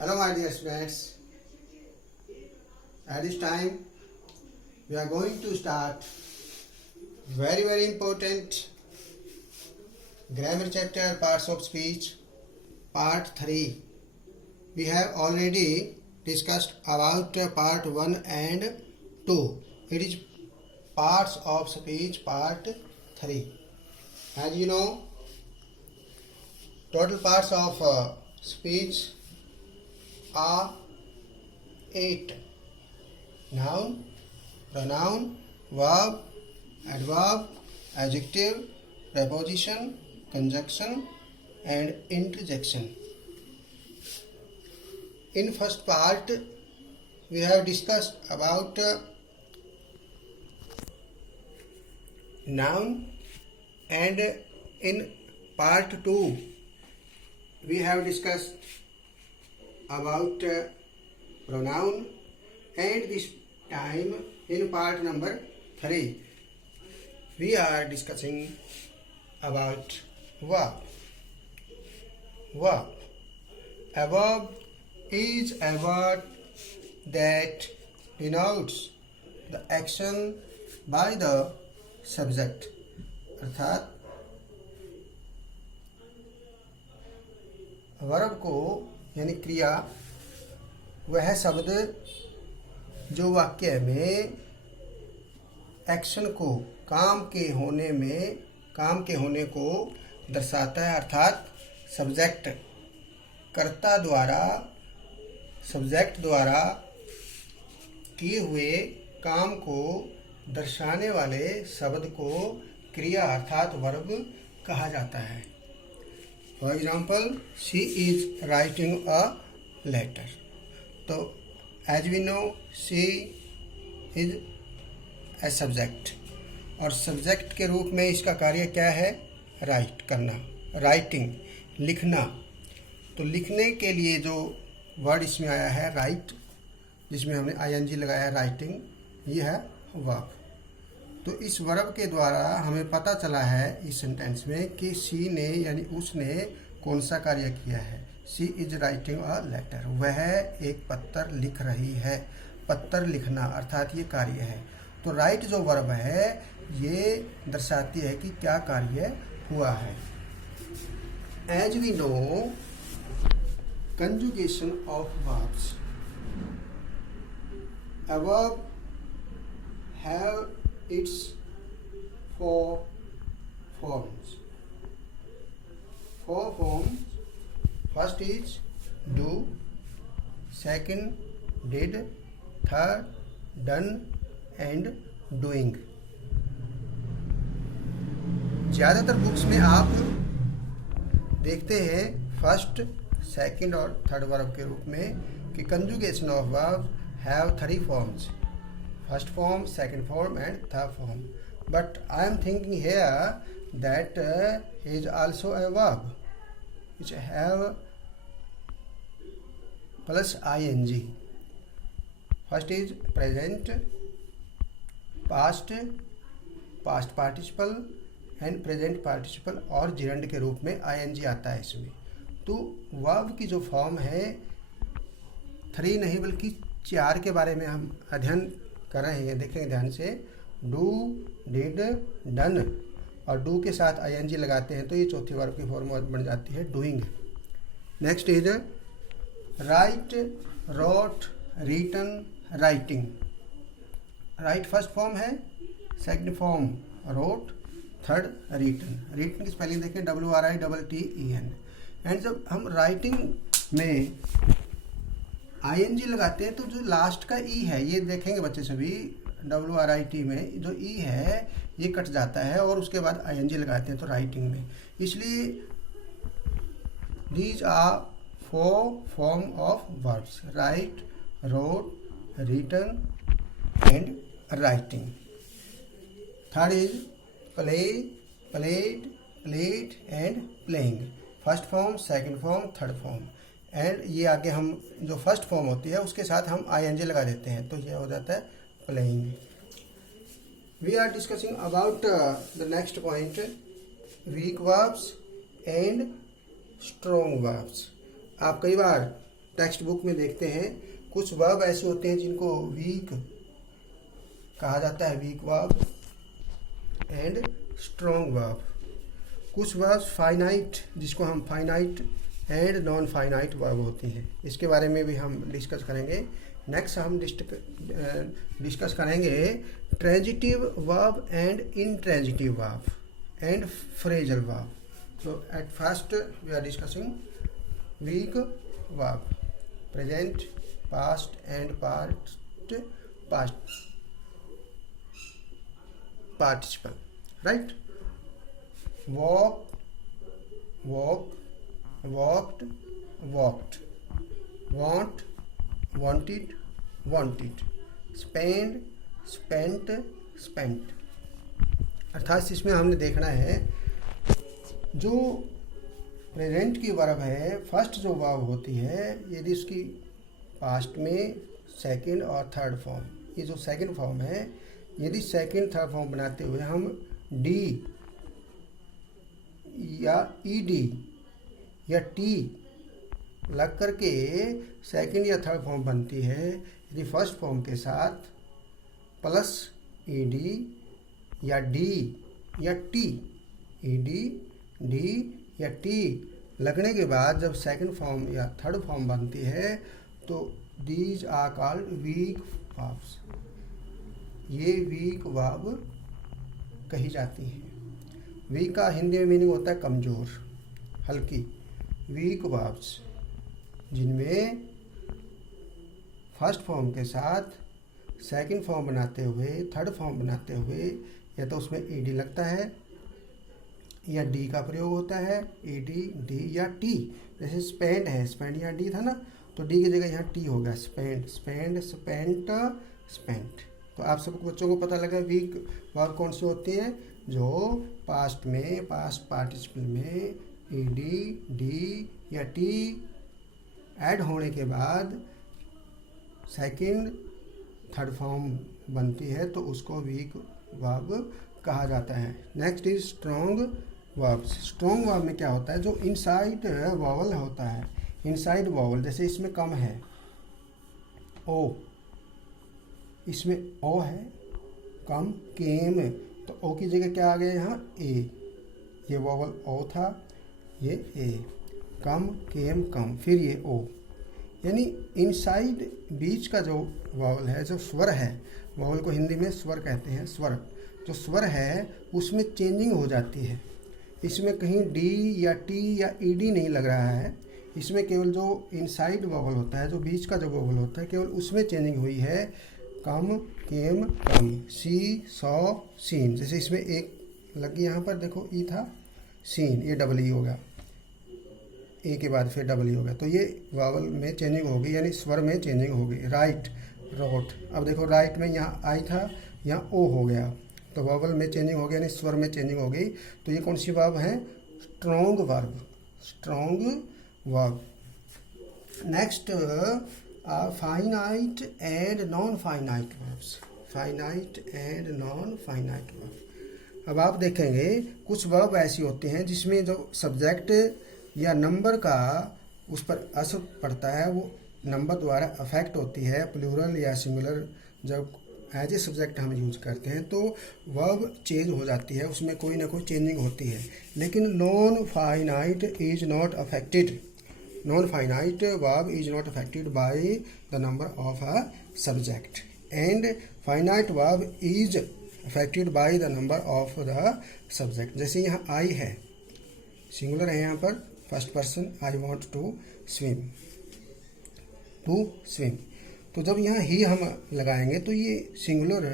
Hello, my dear students. At this time, we are going to start very important grammar chapter, parts of speech, part 3. We have already discussed about part 1 and 2. It is parts of speech, part 3. As you know, total parts of speech are 8. Noun, pronoun, verb, adverb, adjective, preposition, conjunction and interjection. In first part, we have discussed about noun, and in part 2, we have discussed about pronoun, and this time in part number 3 we are discussing about verb. Verb. A verb is a word that denotes the action by the subject. अर्थात verb को यानी क्रिया वह शब्द जो वाक्य में action को काम के होने को दर्शाता है, अर्थात सब्जेक्ट द्वारा किए हुए काम को दर्शाने वाले शब्द को क्रिया अर्थात वर्ब कहा जाता है. For example, she is writing a letter. तो as we know, she is a subject, और सब्जेक्ट के रूप में इसका कार्य क्या है? राइट करना, राइटिंग, लिखना. तो लिखने के लिए जो वर्ड इसमें आया है राइट, जिसमें हमने आईएनजी लगाया, राइटिंग, यह है वर्ब. तो इस वर्ब के द्वारा हमें पता चला है इस सेंटेंस में कि शी ने यानी उसने कौन सा कार्य किया है. She is writing a letter. वह एक पत्र लिख रही है. पत्र लिखना अर्थात ये कार्य है. तो राइट जो वर्ब है ये दर्शाती है कि क्या कार्य हुआ है. As we know, conjugation of verbs. A verb have its 4 forms. 4 forms. First is do, second did, third done and doing. ज़्यादातर बुक्स में आप देखते हैं फर्स्ट, सेकंड और थर्ड वर्ब के रूप में कि conjugation of verb have 3 forms. First form, second form and third form. But I am thinking here that is also a verb which have plus ing. First is present, past participle and present participle और gerund के रूप में ing आता है इसमें. तो verb की जो फॉर्म है 3 नहीं बल्कि 4 के बारे में हम अध्ययन कर रहे हैं. देखेंगे ध्यान से. डू, डिड, डन, और डू के साथ आईएनजी लगाते हैं तो ये चौथी वर्ब की फॉर्म बन जाती है doing. Next is write, wrote, written, writing. Write first form है, second form wrote, third written. Written की स्पेलिंग देखें WRITTEN. एंड जब हम राइटिंग में आईएनजी लगाते हैं तो जो लास्ट का ई है, ये देखेंगे बच्चे सभी, WRIT में जो ई है ये कट जाता है और उसके बाद आईएनजी लगाते हैं तो राइटिंग में. इसलिए these are 4 form of verbs: write, wrote, written and writing. Third is play, played, played and playing. First form, second form, third form. And ये आगे हम जो फर्स्ट फॉर्म होती है उसके साथ हम आईएनजी लगा देते हैं तो ये हो जाता है playing. We are discussing about the next point, weak verbs and strong verbs. आप कई बार टेक्स्ट बुक में देखते हैं कुछ वर्ब ऐसे होते हैं जिनको वीक कहा जाता है, weak verb and strong verb. कुछ वर्ब फाइनाइट, जिसको हम finite and non finite verb होती हैं, इसके बारे में भी हम डिस्कस करेंगे। नेक्स्ट हम डिस्कस करेंगे transitive verb and intransitive verb and phrasal verb. So at first we are discussing weak verb, present, past and past participle, right. Walk, walk, walked, walked, want, wanted, wanted, spend, spent, spent। अर्थात इसमें हमने देखना है जो present की verb है, first जो verb होती है, यदि उसकी पास्ट में सेकंड और थर्ड फॉर्म, ये जो सेकंड फॉर्म है, यदि सेकंड थर्ड फॉर्म बनाते हुए हम डी या ईडी या टी लग करके सेकंड या थर्ड फॉर्म बनती है, यदि फर्स्ट फॉर्म के साथ प्लस ईडी या डी या टी, ईडी डी या टी लगने के बाद जब सेकंड फॉर्म या थर्ड फॉर्म बनती है तो these are called weak verbs. ये वीक वर्ब कही जाती हैं। वीक का हिंदी में मीनिंग होता है कमज़ोर, हल्की। वीक वर्ब्स जिनमें फर्स्ट फॉर्म के साथ सेकंड फॉर्म बनाते हुए, थर्ड फॉर्म बनाते हुए या तो उसमें ईडी लगता है या डी का प्रयोग होता है, ईडी डी या टी। जैसे स्पेंड है, स्पेंड यहाँ डी था ना, तो डी की जगह यहाँ टी हो गया, स्पेंड, स्पेंड, स्पेंट, स्पेंट। तो आप सबको बच्चों को पता लगा वीक वर्ब कौन सी होती हैं, जो पास्ट में, पास्ट पार्टिसिपल में ईडी डी या टी ऐड होने के बाद सेकंड थर्ड फॉर्म बनती है तो उसको वीक वर्ब कहा जाता है। Next is strong verbs. Strong verb में क्या होता है, जो इनसाइड वॉवल होता है, इनसाइड वॉवल, जैसे इसमें कम है ओ, इसमें ओ है, कम, केम, तो ओ की जगह क्या आ गया यहाँ ए, ये वॉवल ओ था, ये ए, कम, केम, कम, फिर ये ओ, यानी इनसाइड बीच का जो वॉवल है, जो स्वर है, वॉवल को हिंदी में स्वर कहते हैं, स्वर, जो स्वर है उसमें चेंजिंग हो जाती है। इसमें कहीं डी या टी या ईडी नहीं लग रहा है, इसमें केवल जो इनसाइड वॉवल होता है, जो बीच का जो वॉवल होता है, केवल उसमें चेंजिंग हुई है। कम, केम, कम, सी, सौ, सीन, जैसे इसमें एक लगी यहाँ पर देखो ई था, सीन, ये डबल ई होगा, ए के बाद फिर डबल ई होगा, तो ये वावल में चेंजिंग होगी, यानी स्वर में चेंजिंग होगी। राइट, रोट, अब देखो राइट में यहाँ आई था, यहाँ ओ हो गया, तो वावल में चेंजिंग हो गया, यानी स्वर में चेंजिंग हो गई। तो ये कौन सी वर्ब है, strong verb, strong verb. Next finite and non finite verbs, finite and non finite verb. अब आप देखेंगे कुछ वर्ब ऐसी होती हैं जिसमें जो सब्जेक्ट या नंबर का उस पर असर पड़ता है, वो नंबर द्वारा अफेक्ट होती है। प्लूरल या सिंगुलर जब एज ए सब्जेक्ट हम यूज करते हैं तो वर्ब चेंज हो जाती है, उसमें कोई ना कोई चेंजिंग होती है। लेकिन non finite is not affected, non finite verb is not affected by the number of a subject, and finite verb is affected by the number of the subject. जैसे यहाँ आई है, सिंगुलर है यहाँ पर, first person, I want to swim, to swim. तो जब यहाँ ही हम लगाएंगे तो ये सिंगुलर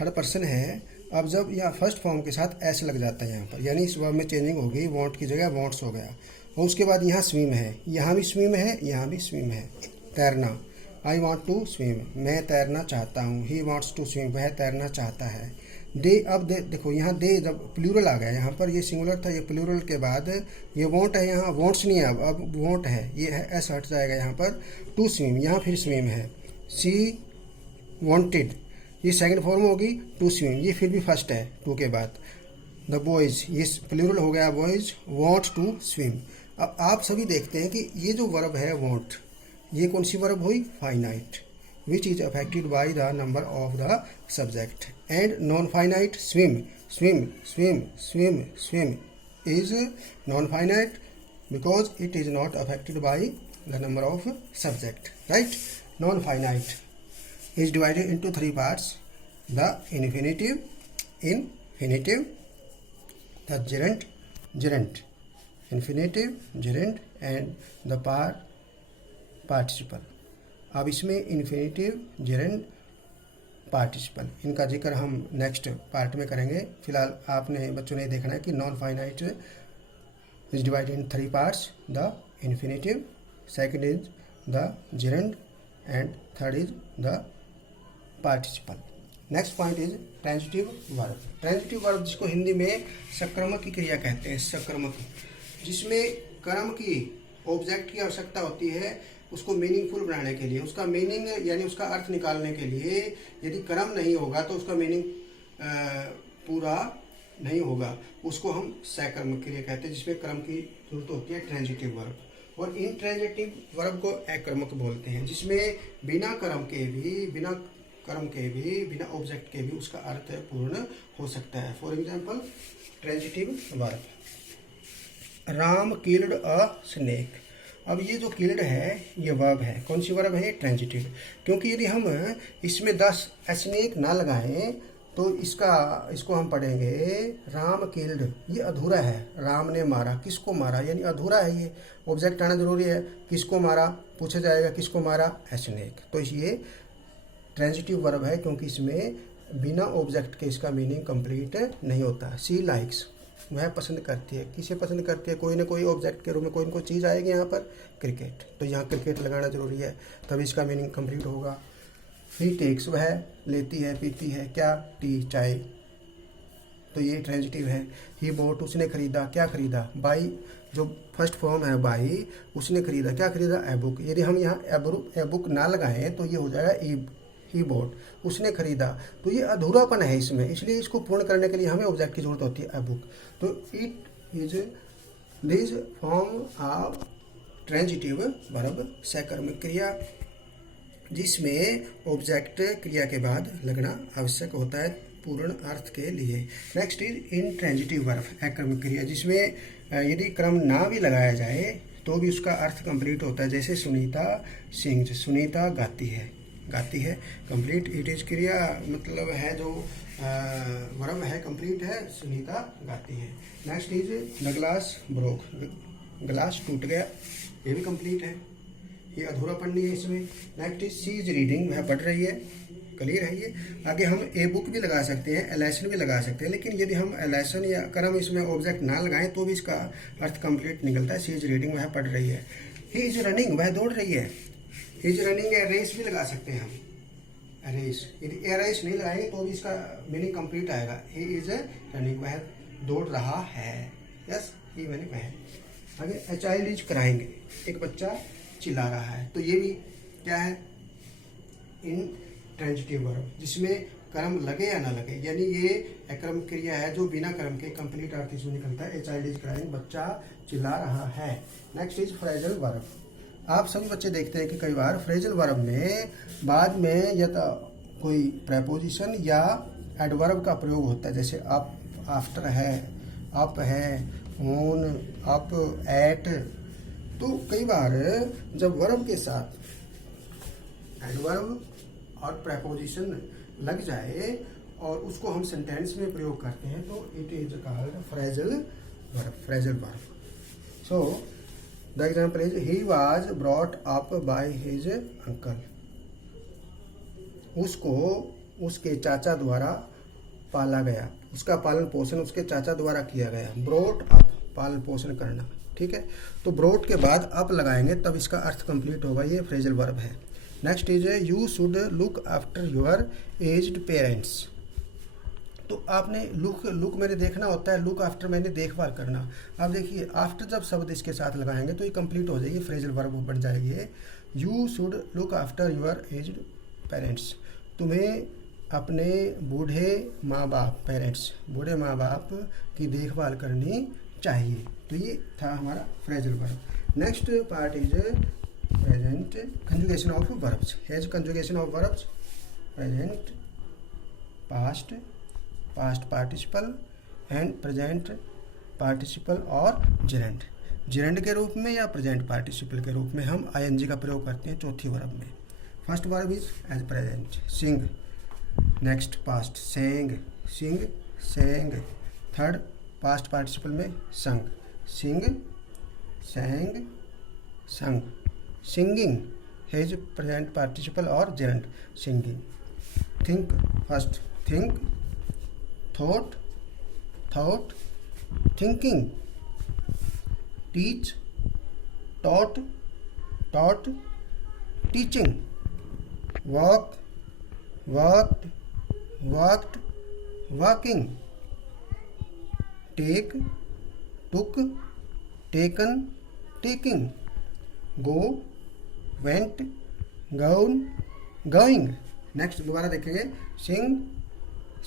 थर्ड पर्सन है। अब जब यहाँ फर्स्ट फॉर्म के साथ एस लग जाता है यहाँ पर, यानी इस वर्ब में चेंजिंग हो गई, वॉन्ट की जगह वॉन्ट्स हो गया। और उसके बाद यहाँ स्विम है, यहाँ भी स्विम है, यहाँ भी स्विम है। तैरना, आई वॉन्ट टू स्विम, मैं तैरना चाहता हूँ। ही वॉन्ट्स टू स्विम, वह तैरना चाहता है। दे, अब दे देखो यहाँ दे जब प्लूरल आ गया, यहाँ पर ये सिंगुलर था, ये प्लूरल के बाद ये वॉन्ट है, यहाँ वॉन्ट्स नहीं है, अब वॉन्ट है, ये है एस हट जाएगा यहाँ पर। टू स्विम, यहाँ फिर स्विम है। सी वॉन्टेड, ये सेकंड फॉर्म होगी, टू स्विम, ये फिर भी फर्स्ट है टू के बाद। द बॉयज़, ये प्लूरल हो गया बॉयज़, वॉन्ट टू स्विम। अब आप सभी देखते हैं कि ये जो वर्ब है वॉन्ट, ये कौन सी वर्ब हुई? Finite, which is affected by the number of the subject. And non finite swim, swim swim swim swim is non finite because it is not affected by the number of subject, right? Non-finite is divided into three parts: the infinitive, the gerund, infinitive, gerund and the participle। अब इसमें infinitive, gerund, participle, इनका जिक्र हम next part में करेंगे। फिलहाल आपने बच्चों ने देखना है कि non finite is divided in three parts: the infinitive, second is the gerund, and third is the participle। next point is transitive verb। transitive verb जिसको हिंदी में सक्रामक की क्रिया कहते हैं, सक्रामक, जिसमें कर्म की ऑब्जेक्ट की आवश्यकता होती है उसको मीनिंगफुल बनाने के लिए, उसका मीनिंग यानी उसका अर्थ निकालने के लिए। यदि कर्म नहीं होगा तो उसका मीनिंग पूरा नहीं होगा, उसको हम सकर्मक क्रिया कहते हैं, जिसमें कर्म की जरूरत होती है, ट्रांजिटिव वर्ब। और इन ट्रांजिटिव वर्ब को अकर्मक बोलते हैं, जिसमें बिना कर्म के भी, बिना ऑब्जेक्ट के भी उसका अर्थ पूर्ण हो सकता है। For example transitive verb, Ram killed a snake. अब ये जो किल्ड है ये वर्ब है, कौन सी वर्ब है? ट्रांजिटिव। क्योंकि यदि हम इसमें 10 स्नेक ना लगाएं तो इसको हम पढ़ेंगे राम किल्ड, ये अधूरा है, राम ने मारा, किसको मारा, यानी अधूरा है, ये ऑब्जेक्ट आना जरूरी है। किसको मारा पूछा जाएगा, किसको मारा? स्नेक। तो ये ट्रांजिटिव वर्ब है क्योंकि इसमें बिना ऑब्जेक्ट के इसका मीनिंग कंप्लीट नहीं होता। सी लाइक्स, वह पसंद करती है, किसे पसंद करती है? कोई ना कोई ऑब्जेक्ट के रूप में कोई ना कोई चीज़ आएगी यहाँ पर, क्रिकेट, तो यहाँ क्रिकेट लगाना जरूरी है, तभी इसका मीनिंग कंप्लीट होगा। ही टेक्स, वह लेती है, पीती है, क्या? टी, चाय, तो ये ट्रांजिटिव है। ही बॉट, उसने खरीदा, क्या खरीदा? बाई, जो फर्स्ट फॉर्म है बाई, उसने खरीदा, क्या खरीदा? A book. यदि हम यहाँ ए बुक ना लगाएं तो ये हो जाएगा ही बॉट, उसने खरीदा, तो ये अधूरापन है इसमें, इसलिए इसको पूर्ण करने के लिए हमें ऑब्जेक्ट की जरूरत होती है, ए बुक। तो it is this form of transitive verb, सकर्मक क्रिया, जिसमें ऑब्जेक्ट क्रिया के बाद लगना आवश्यक होता है पूर्ण अर्थ के लिए। नेक्स्ट इज इंट्रांजिटिव वर्ब, अकर्मक क्रिया, जिसमें यदि क्रम ना भी लगाया जाए तो भी उसका अर्थ कंप्लीट होता है। जैसे सुनीता सिंग्स, सुनीता गाती है कंप्लीट। इट इज क्रिया मतलब है जो वर्ब है, कंप्लीट है, सुनीता गाती है। Next is the glass broke, glass टूट गया, ये भी कंप्लीट है, ये अधूरापन नहीं है इसमें। Next is she is reading, वह पढ़ रही है, क्लियर है ये। आगे हम ए बुक भी लगा सकते हैं, एलेसन भी लगा सकते हैं, लेकिन यदि हम एलेसन या कर्म इसमें ऑब्जेक्ट ना लगाएं तो भी इसका अर्थ कंप्लीट निकलता है। सी इज रीडिंग, वह पढ़ रही है। ही इज रनिंग, वह दौड़ रही है, he is running. A race भी लगा सकते हैं हम, रेस, यदि ए रेस नहीं लगाएंगे तो भी इसका मीनिंग कंप्लीट आएगा। ही इज रनिंग, वह दौड़ रहा है, यस, ही मैंने वह। आगे ए चाइल्ड इज क्राइंग, एक बच्चा चिल्ला रहा है, तो ये भी क्या है? इन ट्रांजिटिव वर्ब, जिसमें कर्म लगे या ना लगे, यानी ये अकर्म क्रिया है जो बिना कर्म के कंप्लीट अर्थ इसमें निकलता है। ए चाइल्ड इज क्राइंग, बच्चा चिल्ला रहा है। Next is phrasal verb. आप सभी बच्चे देखते हैं कि कई बार फ्रेजल वर्ब में बाद में या तो कोई प्रेपोजिशन या एडवर्ब का प्रयोग होता है, जैसे अप, आफ्टर है, अप है, ऑन, अप, एट। तो कई बार जब वर्ब के साथ एडवर्ब और प्रेपोजिशन लग जाए और उसको हम सेंटेंस में प्रयोग करते हैं तो it is called phrasal verb. So the example is he was brought up by his uncle, उसको उसके चाचा द्वारा पाला गया, उसका पालन पोषण उसके चाचा द्वारा किया गया। ब्रॉट अप, पालन पोषण करना, ठीक है। तो ब्रॉट के बाद अप लगाएंगे तब इसका अर्थ कंप्लीट होगा, ये फ्रेजल वर्ब है। Next is you should look after your aged parents. तो आपने लुक मैंने देखना होता है, लुक आफ्टर मैंने देखभाल करना। अब देखिए आफ्टर जब शब्द इसके साथ लगाएंगे तो ये कंप्लीट हो जाएगी, फ्रेजल वर्ब बन जाएगी। You should look after your aged parents, तुम्हें अपने बूढ़े माँ बाप, पेरेंट्स, बूढ़े माँ बाप की देखभाल करनी चाहिए। तो ये था हमारा phrasal verb. Next part is present conjugation of verbs. Has conjugation of verbs present, past, past participle and present participle और जेरेंड। जेरेंड के रूप में या प्रेजेंट पार्टिसिपल के रूप में हम आईएनजी का प्रयोग करते हैं चौथी वर्ब में। First verb is as present, sing. Next past, sang, sing, sang. Third past participle में sung, sing, sang, sung. Singing has present participle और gerund, singing. Think, first think, thought, thought, thinking. Teach, taught, taught, teaching। walk, walked, walked, walking। take, took, taken, taking। go, went, gone, going। Next दोबारा देखेंगे, sing,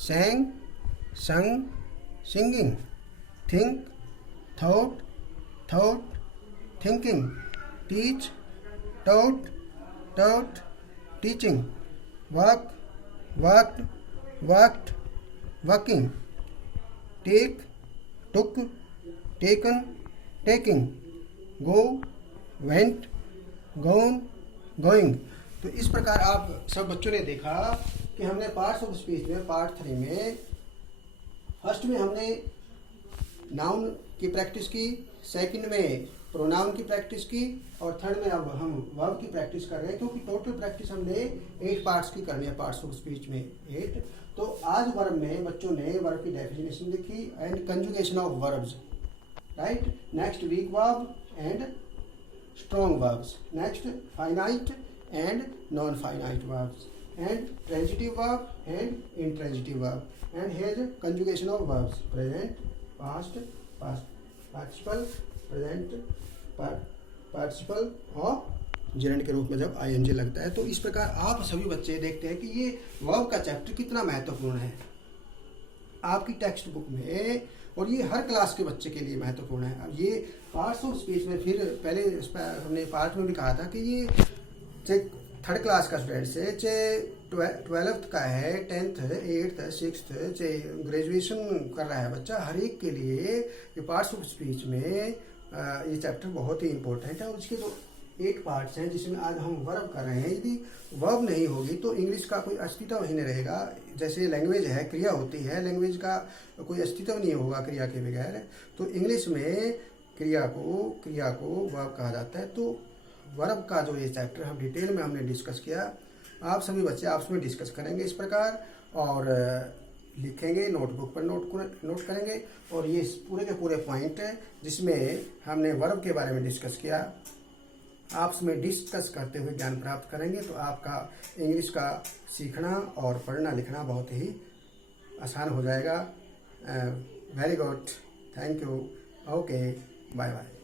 sang, sung, singing। think, thought, thought, thinking। teach, taught, taught, teaching। walk, walked, walked, walking। take, took, taken, taking। go, went, gone, going। तो इस प्रकार आप सब बच्चों ने देखा कि हमने पार्ट्स ऑफ स्पीच में पार्ट 3 में फर्स्ट में हमने नाउन की प्रैक्टिस की, सेकंड में प्रोनाउन की प्रैक्टिस की और थर्ड में अब हम वर्ब की प्रैक्टिस कर रहे हैं, क्योंकि टोटल प्रैक्टिस हमने 8 पार्ट्स की करनी है, पार्ट्स ऑफ स्पीच में 8। तो आज वर्ब में बच्चों ने वर्ब की डेफिनेशन लिखी and conjugation of verbs, right. Next weak verb and strong verbs. Next finite and non finite verbs and transitive verb and intransitive verb and has conjugation of verbs, present, past, past participle, present participle और gerund के रूप में जब ING लगता है। तो इस प्रकार आप सभी बच्चे देखते हैं कि ये वर्ब का चैप्टर कितना महत्वपूर्ण है आपकी टेक्स्ट बुक में, और ये हर क्लास के बच्चे के लिए महत्वपूर्ण है। अब ये पार्ट्स ऑफ स्पीच में फिर पहले हमने पार्ट में भी कहा था कि ये चाहे थर्ड क्लास का स्टूडेंट है, चाहे 12th का है, 10th, 8th, 6th, चाहे ग्रेजुएशन कर रहा है बच्चा, हर एक के लिए ये पार्ट्स ऑफ स्पीच में ये चैप्टर बहुत ही इंपॉर्टेंट है। और इसके जो 8 पार्ट्स हैं जिसमें आज हम वर्ब कर रहे हैं, यदि वर्ब नहीं होगी तो इंग्लिश का कोई अस्तित्व ही नहीं रहेगा। जैसे लैंग्वेज है, क्रिया होती है, लैंग्वेज का कोई अस्तित्व नहीं होगा क्रिया के बगैर। तो इंग्लिश में क्रिया को वर्ब कहा जाता है। तो वर्ब का जो ये चैप्टर हम डिटेल में हमने डिस्कस किया, आप सभी बच्चे आपस में डिस्कस करेंगे इस प्रकार और लिखेंगे, नोटबुक पर नोट करेंगे। और ये पूरे के पूरे पॉइंट है जिसमें हमने वर्ब के बारे में डिस्कस किया, आपस में डिस्कस करते हुए ज्ञान प्राप्त करेंगे तो आपका इंग्लिश का सीखना और पढ़ना लिखना बहुत ही आसान हो जाएगा। Very good, thank you, okay, bye bye.